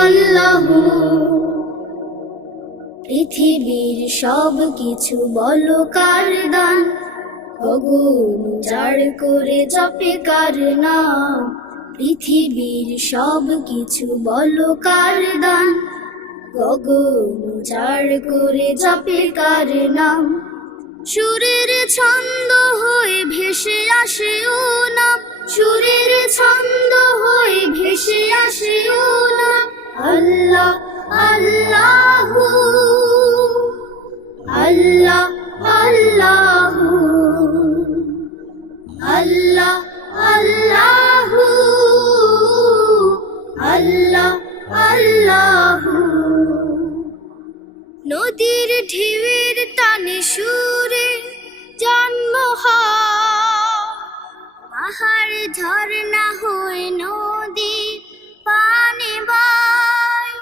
আল্লাহু। পৃথিবীর সব কিছু বলো কার দান, গগন উজাড় করে জপে কার নাম। পৃথিবীর সব কিছু বলো কার দান, গগন উজাড় করে জপে কার নাম। সুরের ছন্দ হয়ে ভেসে আসে ও নাম, সুরের ছন্দ হয়ে ভেসে আসে ও নাম। আল্লাহ আল্লাহু, আল্লাহ আল্লাহু, আল্লাহ আল্লাহু, আল্লাহ আল্লাহু। নদীর ঢেউয়ের টানে সুরে জন্ম হয়, পাহাড় ঝরনা হয়ে নদী পানে বায়।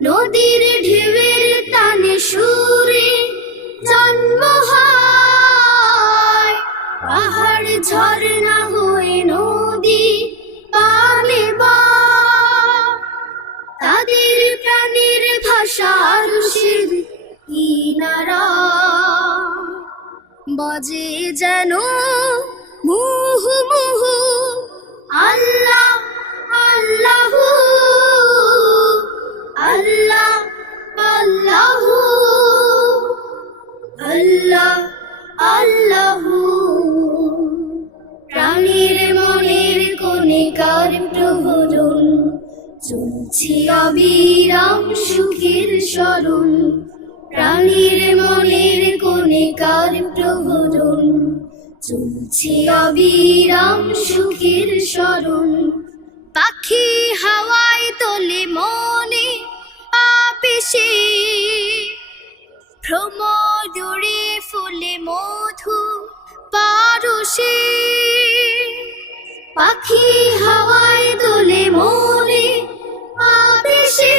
নদীর ঢেউয়ের টানে সুরে জন্ম হয়, পাহাড় ঝরনা হয়ে নদী পানে বায়। তাদের প্রাণের ভাষা আরশের কিনারা, বাজে যেন মুহু মুহু। আল্লাহ আল্লাহু, আল্লাহ আল্লাহু, আল্লাহ আল্লাহু। প্রাণীর মনের কোণে কার প্রহরণ, চলছে অবিরাম সুখের স্মরণ। প্রাণীর মনের কোণে কার প্রহরণ, চলছে অবিরাম সুখের স্মরণ। পাখি হাওয়ায় তোলে মনে আবেশে, ভ্রমরে ফুলে মধু পারসে। পাখি হাওয়ায় তোলে মনে আবেশে,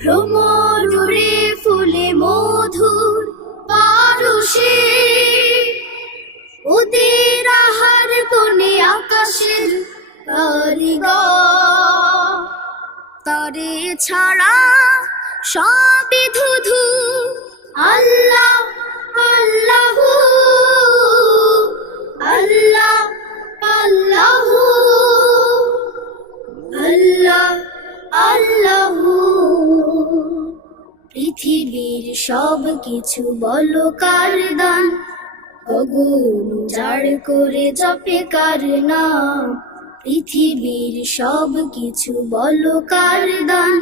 ভ্রমরে ফুলে মধুর পারসে। ওদের আহার কোণে আকাশের কারিগর, তারে ছাড়া সবই ধুধু। আল্লাহ আল্লাহু, আল্লাহ আল্লাহু, আল্লাহ আল্লাহু। পৃথিবীর সব কিছু বলো কার দান, গগন উজাড় করে জপে কার নাম। পৃথিবীর সব কিছু বলো কার দান,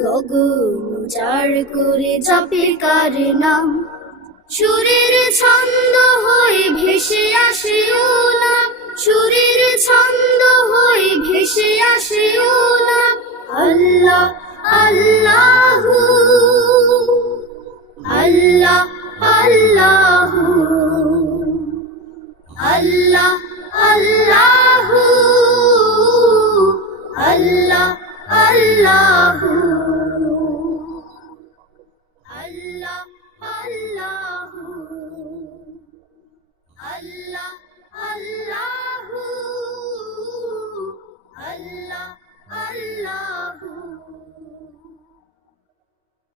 গগন উজাড় করে জপে কার নাম। সুরের ছন্দ হয়ে ভেসে আসে ও নাম, সুরের ছন্দ হয়ে ভেসে আসে ও নাম। আল্লাহ আল্লাহু, আল্লাহ আল্লাহু, আল্লাহ আল্লাহু, আল্লাহ আল্লাহু, আল্লাহ আল্লাহু, আল্লাহ আল্লাহু, আল্লাহ আল্লাহ।